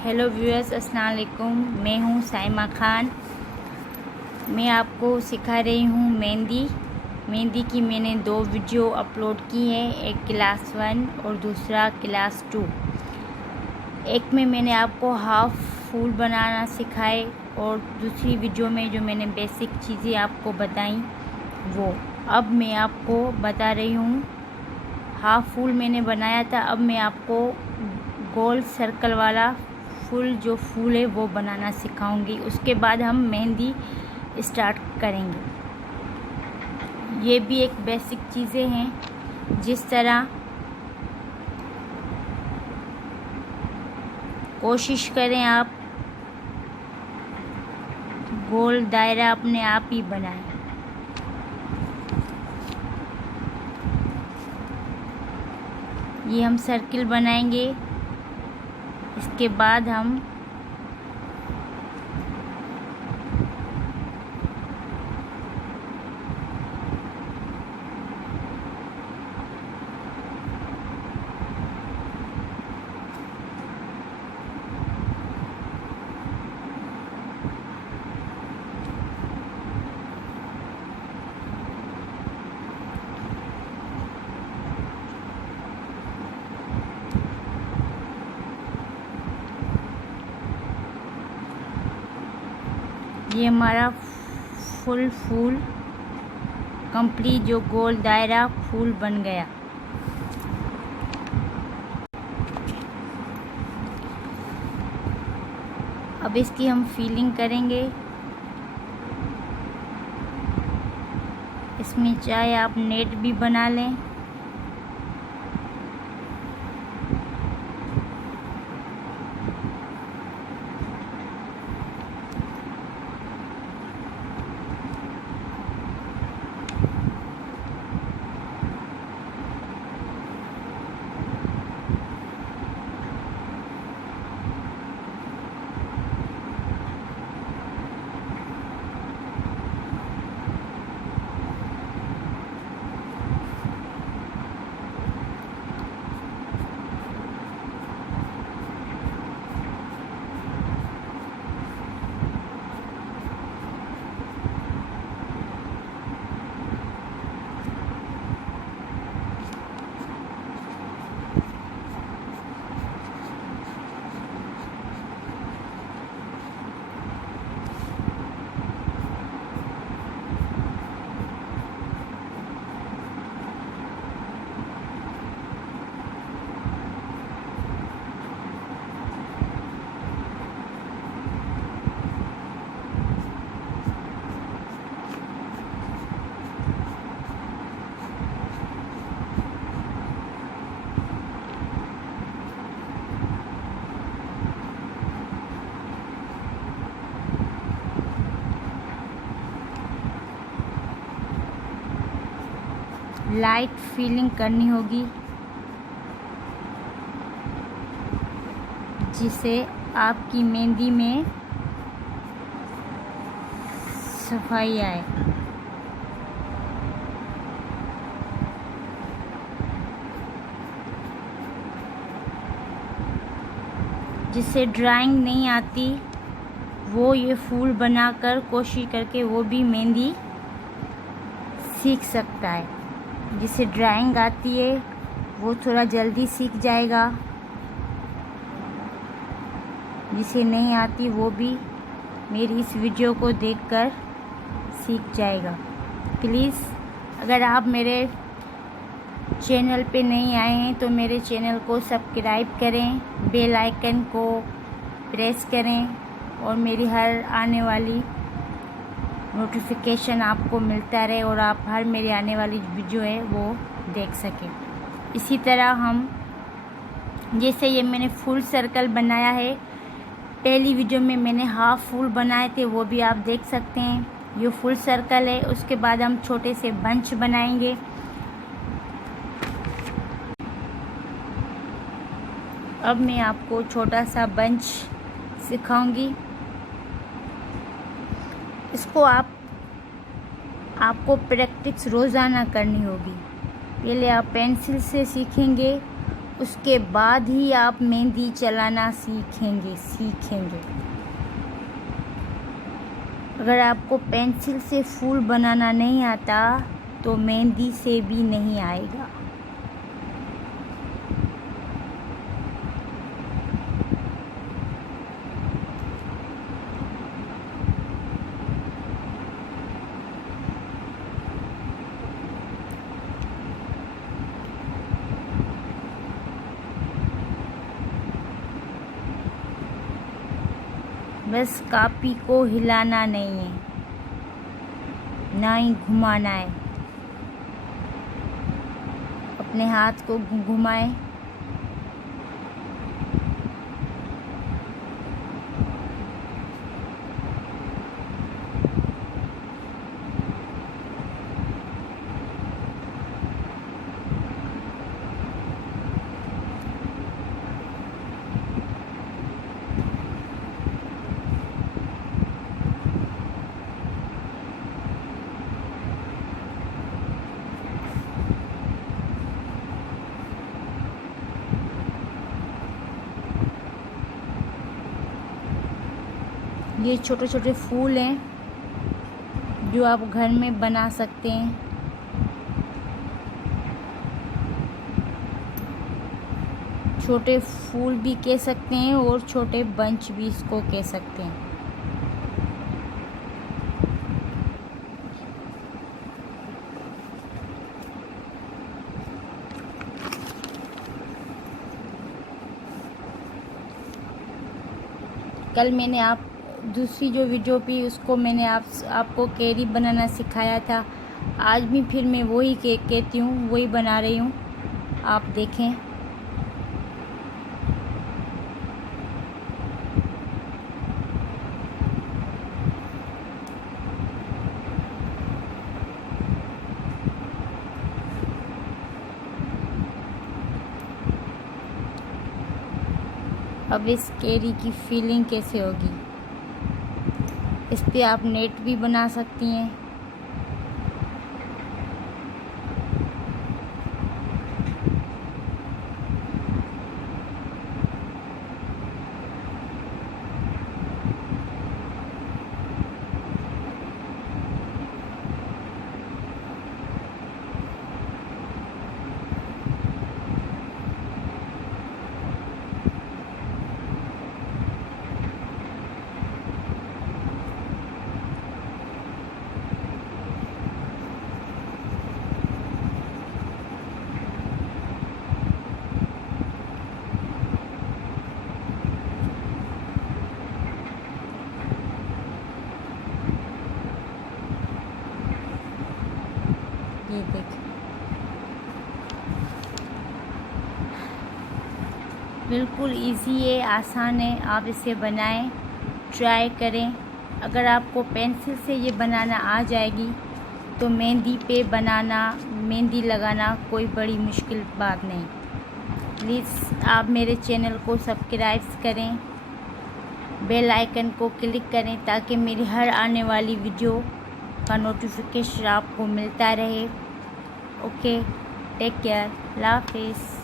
Hello viewers, अस्सलाम वालेकुम। मैं हूँ साइमा खान। मैं आपको सिखा रही हूँ मेहंदी की मैंने 2 वीडियो अपलोड की हैं, एक क्लास 1 और दूसरा क्लास 2। एक में मैंने आपको हाफ फूल बनाना सिखाए और दूसरी वीडियो में जो मैंने बेसिक चीज़ें आपको बताई वो। अब मैं आपको बता रही हूँ, हाफ फूल मैंने बनाया था, अब मैं आपको गोल सर्कल वाला जो फूल है वो बनाना सिखाऊंगी। उसके बाद हम मेहंदी स्टार्ट करेंगे। ये भी एक बेसिक चीज़ें हैं। जिस तरह कोशिश करें आप गोल दायरा अपने आप ही बनाएं। ये हम सर्किल बनाएंगे। इसके बाद हम ये हमारा फुल फूल कंप्लीट जो गोल दायरा फूल बन गया। अब इसकी हम फीलिंग करेंगे। इसमें चाहे आप नेट भी बना लें, लाइट फीलिंग करनी होगी जिससे आपकी मेहंदी में सफाई आए। जिससे ड्राइंग नहीं आती वो ये फूल बनाकर कोशिश करके वो भी मेहंदी सीख सकता है। जिसे ड्राइंग आती है वो थोड़ा जल्दी सीख जाएगा, जिसे नहीं आती वो भी मेरी इस वीडियो को देखकर सीख जाएगा। प्लीज़ अगर आप मेरे चैनल पे नहीं आए हैं तो मेरे चैनल को सब्सक्राइब करें, बेल आइकन को प्रेस करें और मेरी हर आने वाली नोटिफिकेशन आपको मिलता रहे और आप हर मेरी आने वाली वीडियो है वो देख सकें। इसी तरह हम जैसे ये मैंने फुल सर्कल बनाया है, पहली वीडियो में मैंने हाफ फूल बनाए थे वो भी आप देख सकते हैं। ये फुल सर्कल है। उसके बाद हम छोटे से बंच बनाएंगे। अब मैं आपको छोटा सा बंच सिखाऊंगी। इसको आपको प्रैक्टिस रोज़ाना करनी होगी। पहले आप पेंसिल से सीखेंगे उसके बाद ही आप मेहंदी चलाना सीखेंगे। अगर आपको पेंसिल से फूल बनाना नहीं आता तो मेहंदी से भी नहीं आएगा। बस कॉपी को हिलाना नहीं है, ना ही घुमाना है। अपने हाथ को घुमाएं। ये छोटे छोटे फूल हैं जो आप घर में बना सकते हैं। छोटे फूल भी कह सकते हैं और छोटे बंच भी इसको कह सकते हैं। कल मैंने दूसरी जो वीडियो भी उसको मैंने आपको कैरी बनाना सिखाया था। आज भी फिर मैं वही कहती हूँ, वही बना रही हूँ, आप देखें। अब इस कैरी की फीलिंग कैसे होगी। इस पे आप नेट भी बना सकती हैं। ये देख, बिल्कुल इजी है, आसान है। आप इसे बनाएं, ट्राई करें। अगर आपको पेंसिल से ये बनाना आ जाएगी तो मेहंदी लगाना कोई बड़ी मुश्किल बात नहीं। प्लीज़ आप मेरे चैनल को सब्सक्राइब करें, बेल आइकन को क्लिक करें ताकि मेरी हर आने वाली वीडियो का नोटिफिकेशन आपको मिलता रहे। ओके, टेक केयर, अल्लाह हाफिज़।